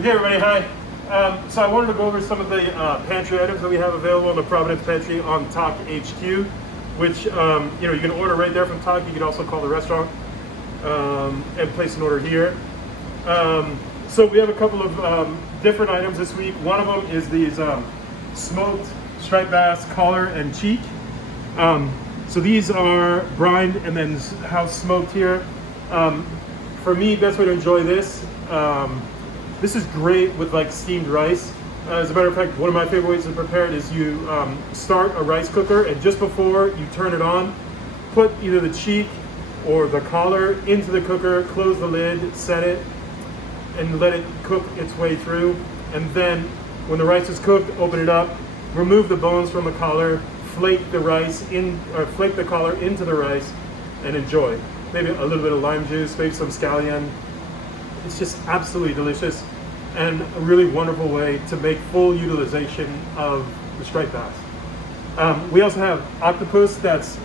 Okay, everybody, hi. So I wanted to go over some of the pantry items that we have available in the Providence Pantry on Talk HQ, which you can order right there from Talk. You can also call the restaurant and place an order here. So we have a couple of different items this week. One of them is these smoked striped bass collar and cheek. So these are brined and then house smoked here. For me, best way to enjoy this. This is great with like steamed rice. As a matter of fact, one of my favorite ways to prepare it is you start a rice cooker, and just before you turn it on, put either the cheek or the collar into the cooker, close the lid, set it, and let it cook its way through. And then when the rice is cooked, open it up, remove the bones from the collar, flake the collar into the rice, and enjoy. Maybe a little bit of lime juice, maybe some scallion. It's just absolutely delicious and a really wonderful way to make full utilization of the striped bass. We also have octopus that's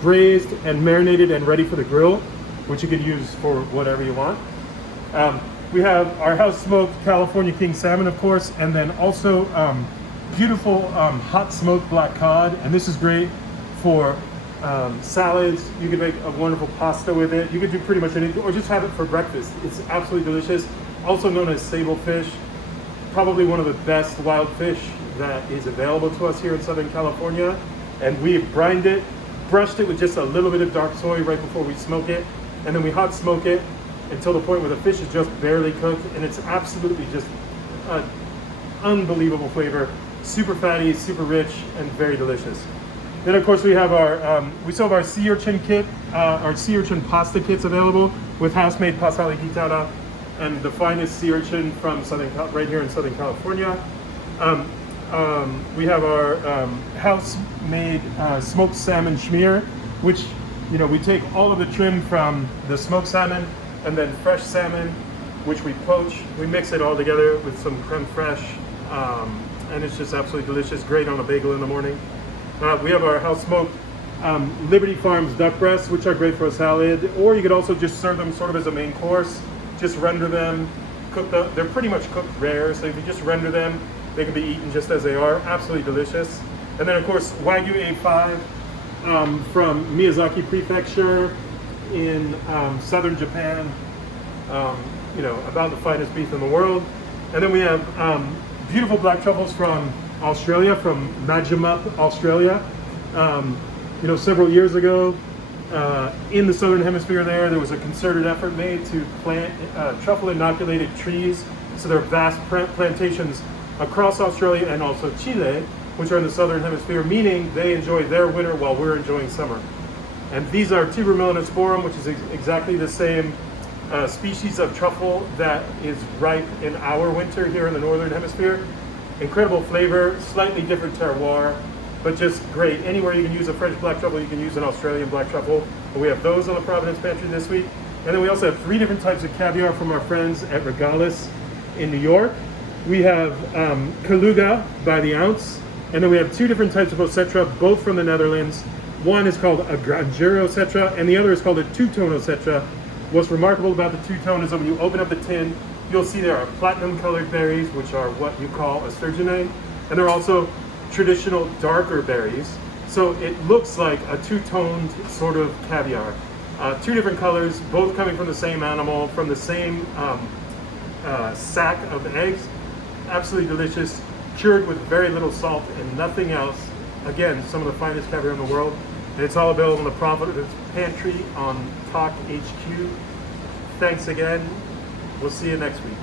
braised and marinated and ready for the grill, which you could use for whatever you want. We have our house smoked California king salmon, of course, and then also beautiful hot smoked black cod, and this is great for salads. You can make a wonderful pasta with it. You could do pretty much anything, or just have it for breakfast. It's absolutely delicious. Also known as sable fish, probably one of the best wild fish that is available to us here in Southern California. And we've brined it, brushed it with just a little bit of dark soy right before we smoke it, and then we hot smoke it until the point where the fish is just barely cooked, and it's absolutely just an unbelievable flavor. Super fatty, super rich, and very delicious. Then of course we have we still have our sea urchin kit, our sea urchin pasta kits available with house-made pasta alla guitarra and the finest sea urchin from right here in Southern California. We have our house-made smoked salmon schmear, which we take all of the trim from the smoked salmon and then fresh salmon, which we poach. We mix it all together with some creme fraiche, and it's just absolutely delicious. Great on a bagel in the morning. We have our house smoked Liberty Farms duck breasts, which are great for a salad, or you could also just serve them sort of as a main course. Just render them, cook them. They're pretty much cooked rare, so if you just render them, they can be eaten just as they are. Absolutely delicious. And then of course Wagyu A5 from Miyazaki Prefecture in southern Japan. About the finest beef in the world. And then we have beautiful black truffles from Australia, from Majamup, Australia. Several years ago, in the southern hemisphere there was a concerted effort made to plant truffle inoculated trees. So there are vast plantations across Australia and also Chile, which are in the southern hemisphere, meaning they enjoy their winter while we're enjoying summer. And these are Tuber melanosporum, which is exactly the same species of truffle that is ripe in our winter here in the northern hemisphere. Incredible flavor, slightly different terroir, but just great. Anywhere you can use a French black truffle, you can use an Australian black truffle. And we have those on the Providence Pantry this week. And then we also have 3 different types of caviar from our friends at Regalis in New York. We have Kaluga by the ounce, and then we have 2 different types of Osetra, both from the Netherlands. One is called a Grangero Osetra, and the other is called a two-tone Osetra. What's remarkable about the two-tone is that when you open up the tin, you'll see there are platinum-colored berries, which are what you call asterginae, and they're also traditional darker berries. So it looks like a two-toned sort of caviar. 2 different colors, both coming from the same animal, from the same sack of eggs. Absolutely delicious, cured with very little salt and nothing else. Again, some of the finest caviar in the world. And it's all available in the Providence Pantry on Talk HQ. Thanks again. We'll see you next week.